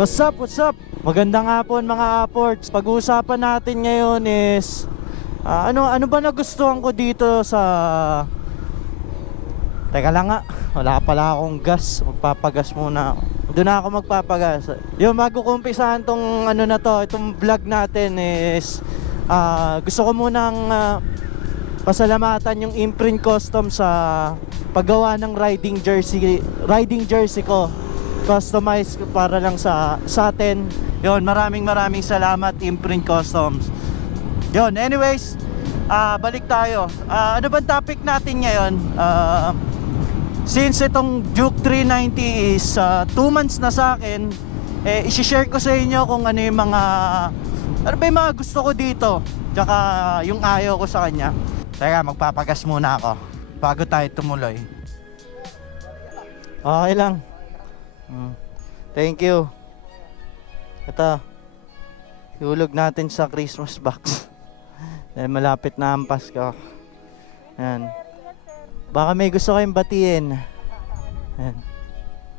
What's up, what's up? Magandang hapon mga aports. Pag-uusapan natin ngayon is ah, ano ano ba nagustuhan ko dito sa Teka lang nga, wala pala akong gas. Magpapagas muna ako. Doon ako magpapagas. Yung bago ko umpisahan tong ano na to, itong vlog natin is ah, gusto ko munang ah, pasalamatan yung Imprint Custom sa paggawa ng riding jersey riding jersey ko customized para lang sa sa atin. Yon maraming maraming salamat Imprint Customs. Yon anyways ah balik tayo. Ah, ano bang topic natin ngayon? Ah, since itong Duke 390 is 2 months na sa akin eh i-share ko sa inyo kung ano yung mga ano ba yung mga gusto ko dito tsaka yung ayaw ko sa kanya. Teka magpapagas muna ako bago tayo tumuloy. Okay lang Mm. thank you ito ihulog natin sa Christmas box dahil malapit na ang Pasko yan baka may gusto kayong batiin yan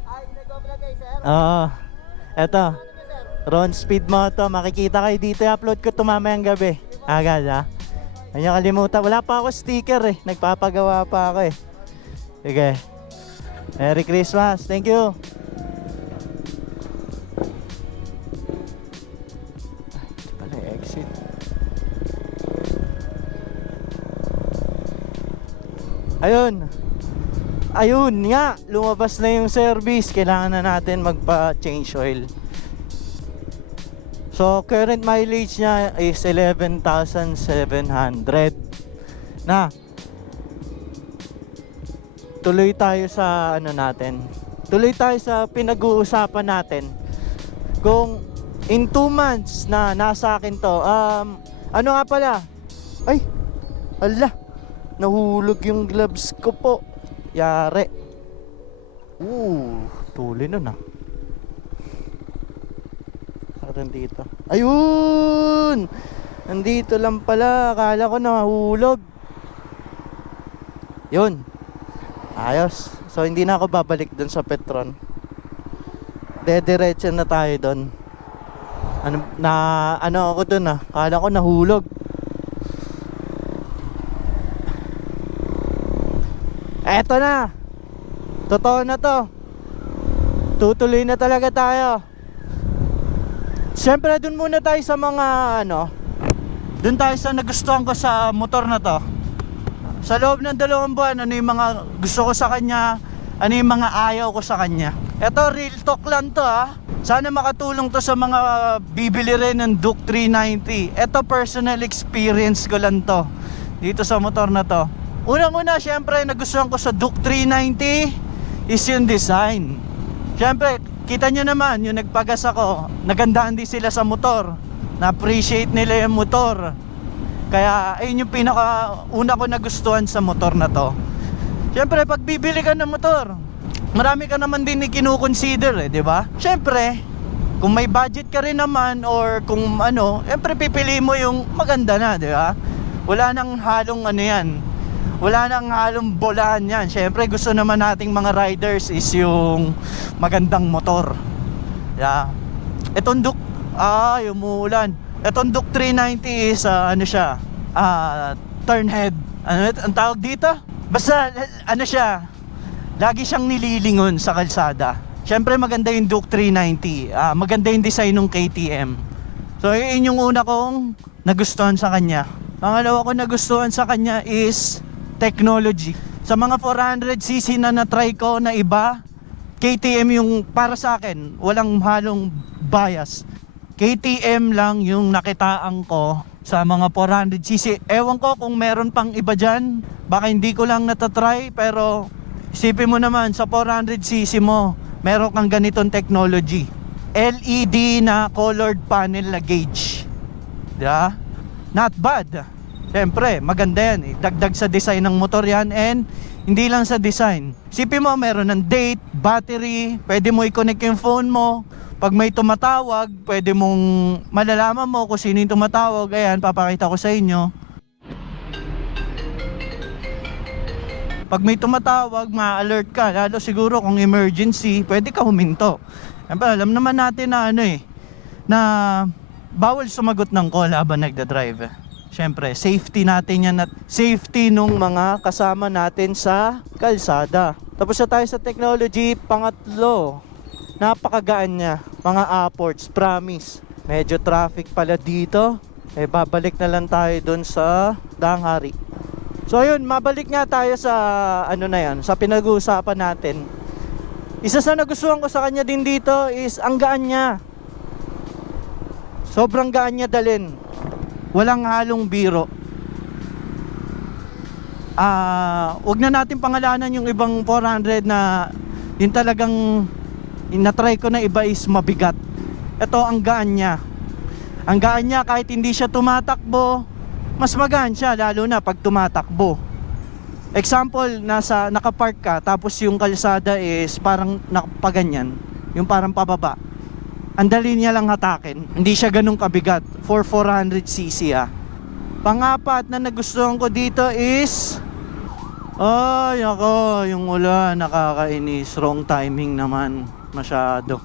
Ay, nag-vlog kayo, sir? Oo. Sir? Ron Speed Moto. Makikita kayo dito. I-upload ko ito mamayang gabi. Agad ha. Huwag niyo kalimutan. Wala pa ako sticker eh. Nagpapagawa pa ako eh. Sige. Merry Christmas. Thank you. Ayun. Ayun nga, lumabas na yung service. Kailangan na natin magpa-change oil. So, current mileage niya is 11,700. Na, tuloy tayo sa ano natin. Tuloy tayo sa pinag-uusapan natin. Kung in 2 months na nasa akin to, um, ano nga pala? Ay, ala, nahulog yung gloves ko po. Yare. Uh, tuloy nun ah. Parang dito. Ayun! Nandito lang pala. Akala ko nahulog. Yun. Ayos. So, hindi na ako babalik dun sa Petron. Dediretso na tayo dun. Ano, na, ano ako dun ah. Akala ko nahulog. Eto na. Totoo na to. Tutuloy na talaga tayo. Siyempre, dun muna tayo sa mga ano. Dun tayo sa nagustuhan ko sa motor na to. Sa loob ng dalawang buwan, ano yung mga gusto ko sa kanya, ano yung mga ayaw ko sa kanya. Eto, real talk lang to ha. Sana makatulong to sa mga bibili rin ng Duke 390. Eto, personal experience ko lang to. Dito sa motor na to. Unang-una, syempre, nagustuhan ko sa Duke 390 is yung design. Syempre, kita nyo naman, yung nagpagas ako, nagandaan din sila sa motor. Na-appreciate nila yung motor. Kaya, ayun yung pinaka una ko nagustuhan sa motor na to. Syempre, pag bibili ka ng motor, marami ka naman din kinukonsider eh, di ba? Syempre, kung may budget ka rin naman or kung ano, syempre pipili mo yung maganda na, di ba? Wala nang halong ano yan. Wala nang halong bolahan yan. Syempre, gusto naman nating mga riders is yung magandang motor. Yeah. Itong Duke, ah, umuulan. Itong Duke 390 is, ah, ano siya, ah, turn head. Ano, ang tawag dito? Basta, ano siya, lagi siyang nililingon sa kalsada. Siyempre maganda yung Duke 390. Ah, maganda yung design ng KTM. So yun yung una kong nagustuhan sa kanya. Pangalawa ko nagustuhan sa kanya is technology. Sa mga 400cc na na-try ko na iba, KTM yung para sa akin, walang halong bias. KTM lang yung nakitaan ko sa mga 400cc. Ewan ko kung meron pang iba dyan. Baka hindi ko lang natatry pero isipin mo naman sa 400cc mo, meron kang ganitong technology. LED na colored panel na gauge. Diba? Not bad. Siyempre, maganda yan. eh. Dagdag sa design ng motor yan and hindi lang sa design. Isipin mo, meron ng date, battery, pwede mo i-connect yung phone mo. Pag may tumatawag, pwede mong malalaman mo kung sino yung tumatawag. Ayan, papakita ko sa inyo. Pag may tumatawag, ma-alert ka. Lalo siguro kung emergency, pwede ka huminto. Siyempre, alam naman natin na ano eh, na bawal sumagot ng call habang nagda-drive. Siyempre, safety natin yan at safety nung mga kasama natin sa kalsada. Tapos na tayo sa technology, pangatlo, napakagaan niya. Mga apports, promise. Medyo traffic pala dito. Eh, babalik na lang tayo dun sa Danghari. So ayun, mabalik nga tayo sa ano na yan, sa pinag-uusapan natin. Isa sa nagustuhan ko sa kanya din dito is ang gaan niya. Sobrang gaan niya dalin. Walang halong biro. Ah, wag na natin pangalanan yung ibang 400 na yung talagang na-try ko na iba is mabigat. Ito ang gaan niya. Ang gaan niya kahit hindi siya tumatakbo, mas magaan siya lalo na pag tumatakbo. Example, nasa nakapark ka tapos yung kalsada is parang nakapaganyan, yung parang pababa. Ang dali niya lang hatakin. Hindi siya ganun kabigat for 400cc ah. Pangapat na nagustuhan ko dito is Ay, ako, yung ulan, nakakainis. Wrong timing naman, masyado.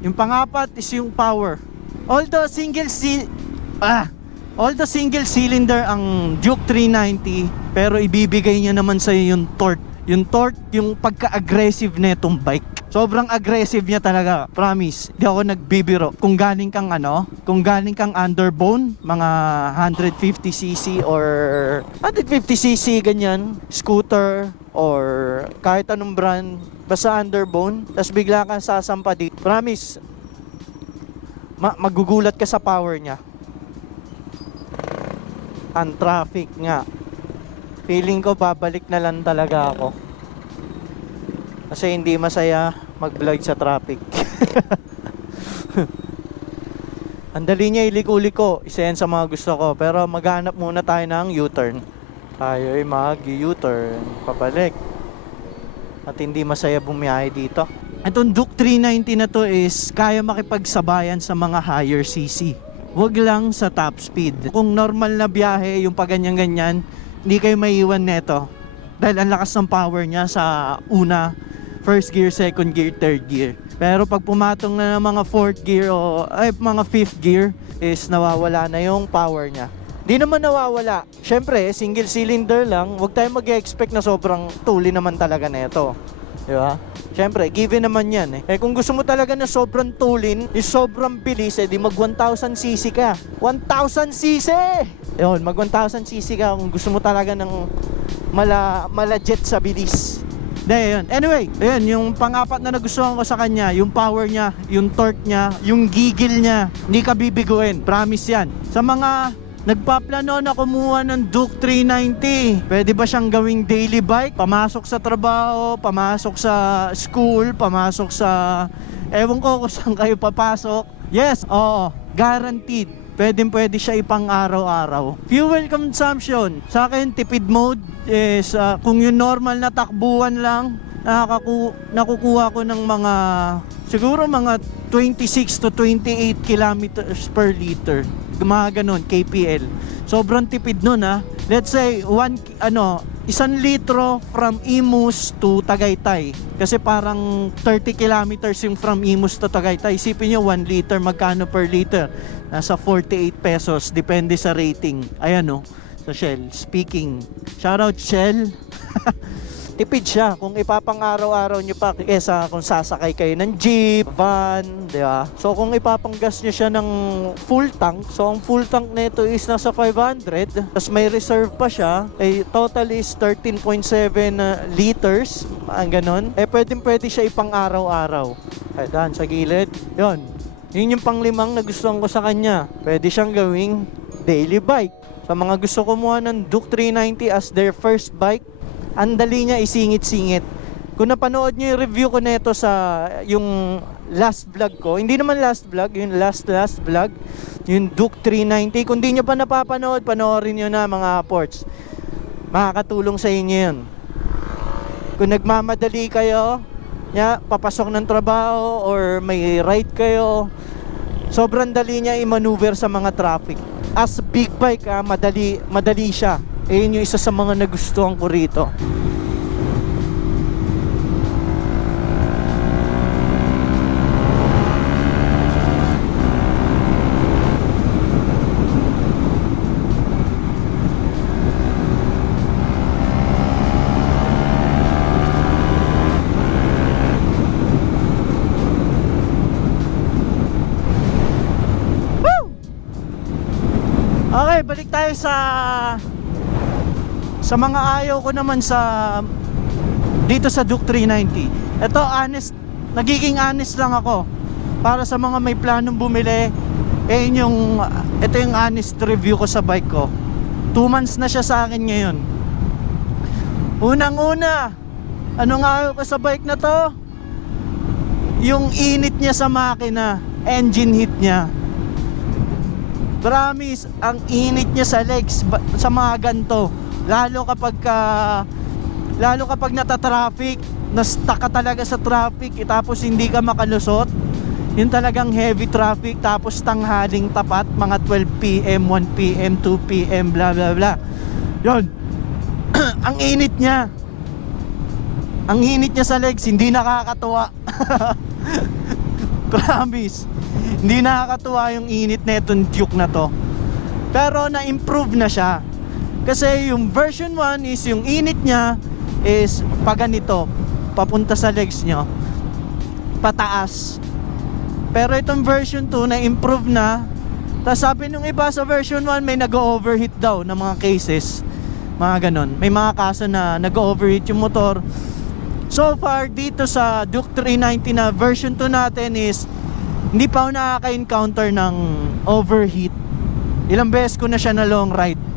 Yung pangapat is yung power. Although single si ah, although single cylinder ang Duke 390, pero ibibigay niya naman sa yung torque. Yung torque, yung pagka-aggressive netong bike. Sobrang aggressive niya talaga, promise. Di ako nagbibiro. Kung galing kang ano, kung galing kang underbone, mga 150cc or 150cc ganyan, scooter or kahit anong brand, basta underbone, tapos bigla kang sasampa dito. Promise, ma- magugulat ka sa power niya. Ang traffic nga. Feeling ko babalik na lang talaga ako. Kasi hindi masaya mag-vlog sa traffic. Ang dali niya iliko-liko, isa yan sa mga gusto ko. Pero maghanap muna tayo ng U-turn. Tayo ay mag-U-turn, pabalik. At hindi masaya bumiyahe dito. Itong Duke 390 na to is kaya makipagsabayan sa mga higher CC. Huwag lang sa top speed. Kung normal na biyahe, yung paganyan-ganyan, hindi kayo maiiwan neto. Dahil ang lakas ng power niya sa una, first gear, second gear, third gear. Pero pag pumatong na ng mga fourth gear o ay, mga fifth gear, is nawawala na yung power niya. Di naman nawawala. Siyempre, single cylinder lang, huwag tayong mag-expect na sobrang tuli naman talaga nito. Di ba? Siyempre, given naman yan eh. Eh kung gusto mo talaga na sobrang tulin, is sobrang bilis, eh di mag 1000cc ka. 1000cc! Yun, mag 1000cc ka kung gusto mo talaga ng mala, mala jet sa bilis. Dahil yun. Anyway, ayun, yung pangapat na nagustuhan ko sa kanya, yung power niya, yung torque niya, yung gigil niya, hindi ka bibiguin. Promise yan. Sa mga nagpaplano na kumuha ng Duke 390, pwede ba siyang gawing daily bike? Pamasok sa trabaho, pamasok sa school, pamasok sa... Ewan ko kung saan kayo papasok. Yes, oo, guaranteed. Pwede pwede siya ipang araw-araw. Fuel consumption, sa akin tipid mode is ah, kung yung normal na takbuhan lang, nakakaku nakukuha ko ng mga siguro mga 26 to 28 kilometers per liter. Mga ganun, KPL. Sobrang tipid nun ha. Let's say, one, ano, isang litro from Imus to Tagaytay. Kasi parang 30 kilometers yung from Imus to Tagaytay. Isipin nyo, 1 liter, magkano per liter? Nasa 48 pesos, depende sa rating. Ayan o, sa Shell. Speaking, shoutout Shell. Tipid siya kung ipapang-araw-araw nyo pa kesa kung sasakay kayo ng jeep, van, di ba? So kung ipapanggas nyo siya ng full tank, so ang full tank nito is nasa 500, tapos may reserve pa siya, eh total is 13.7 uh, liters, ang ganon. Eh pwede pwede siya ipang araw-araw. Eh dan sa gilid, yon. Yun yung panglimang nagustuhan ko sa kanya. Pwede siyang gawing daily bike. Sa mga gusto kumuha ng Duke 390 as their first bike, ang dali niya isingit-singit. Kung napanood niyo yung review ko nito sa yung last vlog ko, hindi naman last vlog, yung last last vlog, yung Duke 390. Kung di niyo pa napapanood, panoorin niyo na mga ports. Makakatulong sa inyo yun. Kung nagmamadali kayo, ya, papasok ng trabaho or may ride kayo, sobrang dali niya i-maneuver sa mga traffic. As big bike, ah, madali, madali siya. Eh, Ayun yung isa sa mga nagustuhan ko rito. balik tayo sa sa mga ayaw ko naman sa dito sa Duke 390. Ito honest, nagiging honest lang ako para sa mga may planong bumili. Eh yun yung ito yung honest review ko sa bike ko. 2 months na siya sa akin ngayon. Unang-una, ano nga ayaw ko sa bike na to? Yung init niya sa makina, engine heat niya. Promise, ang init niya sa legs sa mga ganto. Lalo kapag ka, lalo kapag nata-traffic, na-stuck ka talaga sa traffic, eh, tapos hindi ka makalusot. Yung talagang heavy traffic, tapos tanghaling tapat, mga 12 p.m., 1 p.m., 2 p.m., bla bla bla. Yun. ang init niya. Ang init niya sa legs, hindi nakakatuwa. Promise. Hindi nakakatuwa yung init na itong Duke na to. Pero na-improve na siya. Kasi yung version 1 is yung init niya is pa ganito, papunta sa legs nyo. Pataas. Pero itong version 2 na-improve na. Tapos sabi nung iba sa version 1 may nag-overheat daw ng mga cases. Mga ganon. May mga kaso na nag-overheat yung motor. So far dito sa Duke 390 na version 2 natin is hindi pa ako nakaka-encounter ng overheat. Ilang beses ko na siya na long ride.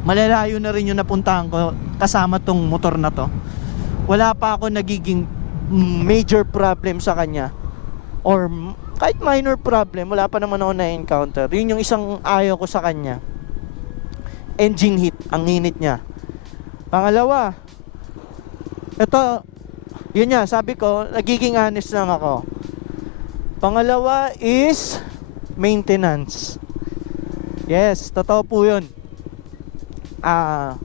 Malalayo na rin yung napuntahan ko kasama tong motor na to. Wala pa ako nagiging major problem sa kanya. Or kahit minor problem, wala pa naman ako na-encounter. Yun yung isang ayaw ko sa kanya. Engine heat, ang init niya. Pangalawa, ito, yun nga, sabi ko, nagiging honest lang ako. Pangalawa is maintenance. Yes, totoo po yun. Ah,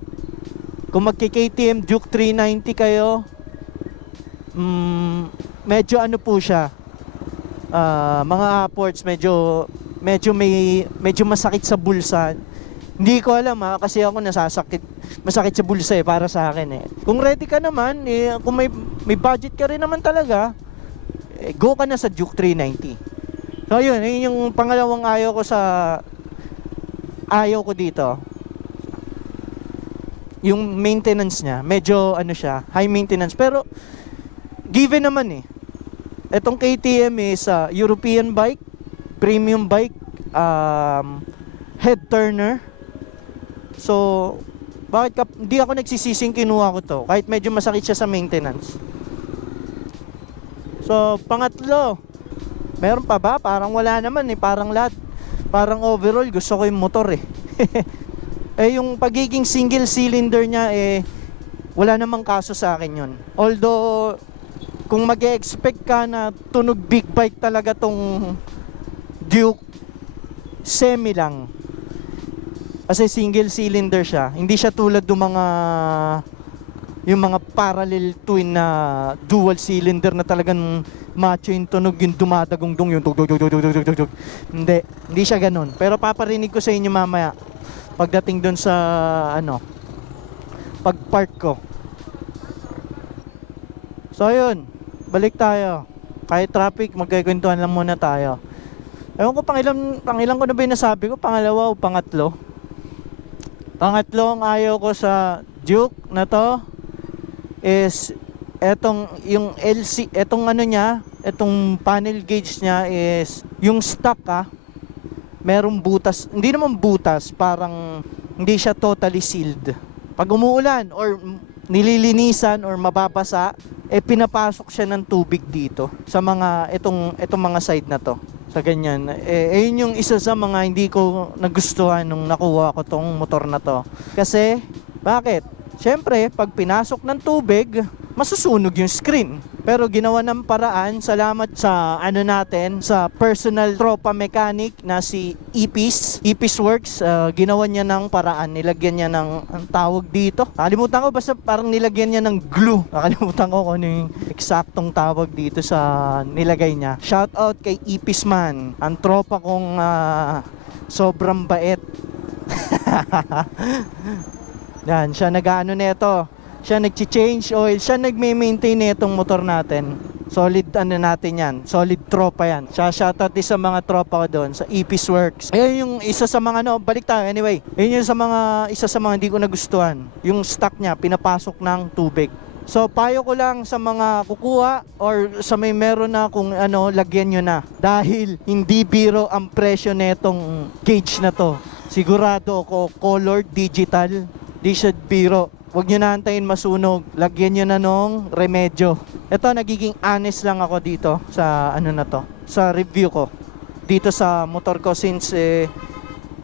kung magki-KTM Duke 390 kayo, mm, medyo ano po siya, ah, mga ports medyo medyo may medyo masakit sa bulsa. Hindi ko alam ha, kasi ako nasasakit masakit sa bulsa eh para sa akin eh. Kung ready ka naman, eh, kung may may budget ka rin naman talaga, eh, go ka na sa Duke 390. So yun, yun yung pangalawang ayaw ko sa ayaw ko dito. Yung maintenance niya, medyo ano siya, high maintenance pero given naman eh. Etong KTM is uh, European bike, premium bike, um, head turner. So, bakit ka, hindi ako nagsisising kinuha ko to kahit medyo masakit siya sa maintenance. So, pangatlo, meron pa ba? Parang wala naman eh, parang lahat. Parang overall gusto ko yung motor eh. Eh yung pagiging single cylinder niya eh wala namang kaso sa akin yon. Although kung mag expect ka na tunog big bike talaga tong Duke semi lang. Kasi single cylinder siya. Hindi siya tulad ng mga yung mga parallel twin na dual cylinder na talagang macho yung tunog yung dumadagong dong yung tug tug tug tug tug tug tug hindi hindi siya ganun pero paparinig ko sa inyo mamaya pagdating doon sa ano pag park ko. So ayun. Balik tayo. Kahit traffic magkikwentuhan lang muna tayo. Ewan ko pang ilang, pang ilang ko na ba yung nasabi ko? Pangalawa o pangatlo? Pangatlo ang ayaw ko sa Duke na to is etong yung LC etong ano niya etong panel gauge niya is yung stock ah merong butas hindi naman butas parang hindi siya totally sealed. Pag umuulan or nililinisan or mababasa eh pinapasok siya ng tubig dito sa mga itong itong mga side na to sa ganyan. Eh ayun yung isa sa mga hindi ko nagustuhan nung nakuha ko tong motor na to. Kasi bakit? Siyempre, pag pinasok ng tubig, masusunog yung screen. Pero ginawa ng paraan, salamat sa ano natin, sa personal tropa mechanic na si Ipis, Ipis Works, uh, ginawa niya ng paraan, nilagyan niya ng ang tawag dito. Nakalimutan ko basta parang nilagyan niya ng glue. Nakalimutan ko kung ano yung eksaktong tawag dito sa nilagay niya. Shout out kay Ipis Man, ang tropa kong ah, sobrang bait. Yan, siya nag-ano nito. Siya nag-change oil, siya nagme-maintain nitong motor natin. Solid ano natin yan. Solid tropa yan. Siya shoutout din sa mga tropa ko doon sa Epis Works. Ayun yung isa sa mga ano, balik tayo anyway. Ayun yung sa mga isa sa mga hindi ko nagustuhan. Yung stock niya pinapasok ng tubig. So payo ko lang sa mga kukuha or sa may meron na kung ano, lagyan nyo na. Dahil hindi biro ang presyo netong gauge na to. Sigurado ako color digital. Di siya biro. Huwag nyo na antayin masunog. Lagyan nyo na nung remedyo. Ito, nagiging honest lang ako dito sa ano na to. Sa review ko. Dito sa motor ko since eh,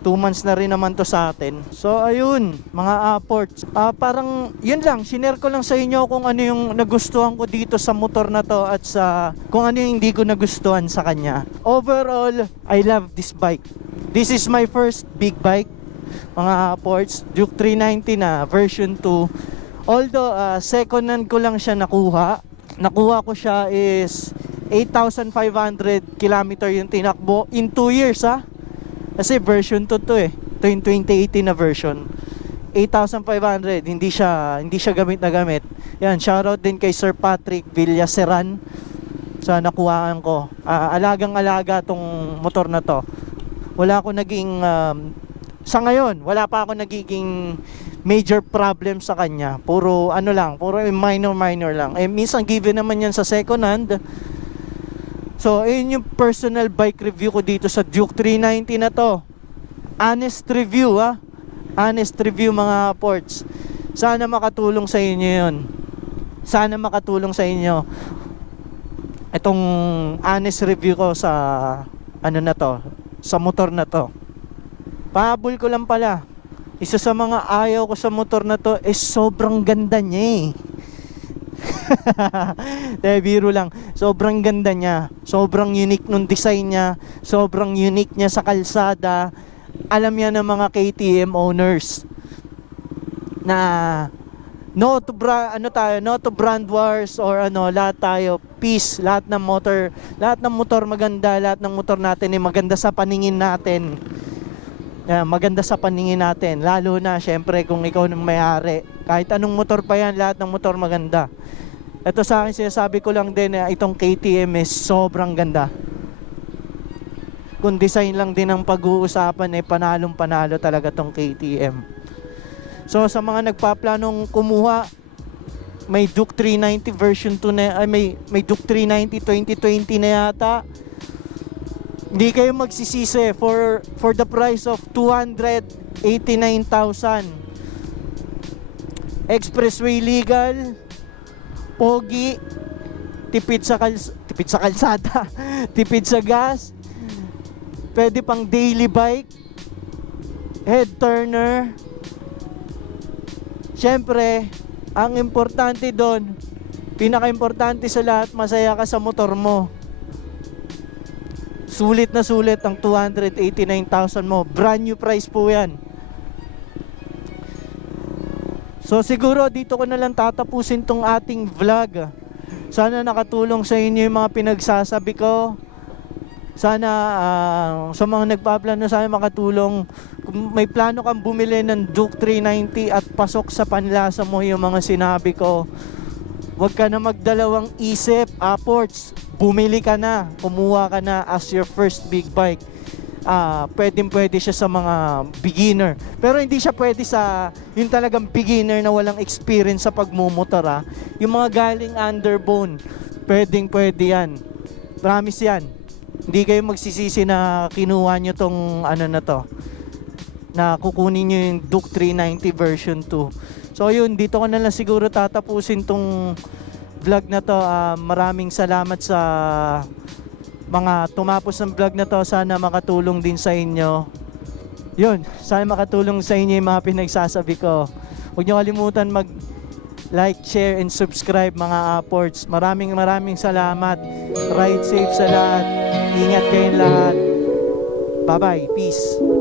Two months na rin naman to sa atin. So ayun, mga apports. Ah, parang yun lang, sinare ko lang sa inyo kung ano yung nagustuhan ko dito sa motor na to at sa kung ano yung hindi ko nagustuhan sa kanya. Overall, I love this bike. This is my first big bike. Mga apports, Duke 390 na version 2. Although ah, second hand ko lang siya nakuha. Nakuha ko siya is 8,500 kilometer yung tinakbo in 2 years ah. Kasi version 2 to eh. Ito yung 2018 na version. 8,500. Hindi siya, hindi siya gamit na gamit. Yan, shoutout din kay Sir Patrick Villaseran sa nakuhaan ko. Ah, alagang-alaga tong motor na to. Wala ako naging um, sa ngayon, wala pa ako nagiging major problem sa kanya. Puro ano lang, puro minor minor lang. Eh minsan given naman yan sa second hand. So, ayun yung personal bike review ko dito sa Duke 390 na to. Honest review ha. Honest review mga ports. Sana makatulong sa inyo yun. Sana makatulong sa inyo. Itong honest review ko sa ano na to, sa motor na to. Pahabol ko lang pala. Isa sa mga ayaw ko sa motor na to is sobrang ganda niya eh. Dahil biro lang. Sobrang ganda niya. Sobrang unique nung design niya. Sobrang unique niya sa kalsada. Alam yan ng mga KTM owners na no to bra ano tayo no to brand wars or ano lahat tayo peace lahat ng motor lahat ng motor maganda lahat ng motor natin ay maganda sa paningin natin Yeah, maganda sa paningin natin lalo na syempre kung ikaw nang may-ari. Kahit anong motor pa yan lahat ng motor maganda. Ito sa akin sinasabi ko lang din na itong KTM is sobrang ganda. Kung design lang din ang pag-uusapan eh panalong panalo talaga tong KTM so sa mga nagpaplanong kumuha may Duke 390 version 2 na ay may may Duke 390 2020 na yata hindi kayo magsisisi for for the price of 289,000 expressway legal pogi tipid sa kals tipid sa kalsada tipid sa gas pwede pang daily bike head turner. Syempre ang importante doon pinaka-importante sa lahat masaya ka sa motor mo Sulit na sulit ang 289,000 mo. Brand new price po yan. So siguro dito ko na lang tatapusin tong ating vlog. Sana nakatulong sa inyo yung mga pinagsasabi ko. Sana ah, sa mga nagpaplano sana makatulong. Kung may plano kang bumili ng Duke 390 at pasok sa panlasa mo yung mga sinabi ko. Huwag ka na magdalawang isip, apports. Bumili ka na, kumuha ka na as your first big bike. Ah, pwedeng pwede siya sa mga beginner. Pero hindi siya pwede sa yung talagang beginner na walang experience sa pagmumotor ah. Yung mga galing underbone, pwedeng pwede yan. Promise yan. Hindi kayo magsisisi na kinuha nyo tong ano na to na kukunin nyo yung Duke 390 version 2. So yun, dito ko na lang siguro tatapusin tong vlog na to. Ah, maraming salamat sa mga tumapos ng vlog na to. Sana makatulong din sa inyo. Yun, sana makatulong sa inyo yung mga pinagsasabi ko. Huwag nyo kalimutan mag like, share, and subscribe mga apports. Maraming maraming salamat. Ride safe sa lahat. Ingat kayong lahat. Bye-bye. Peace.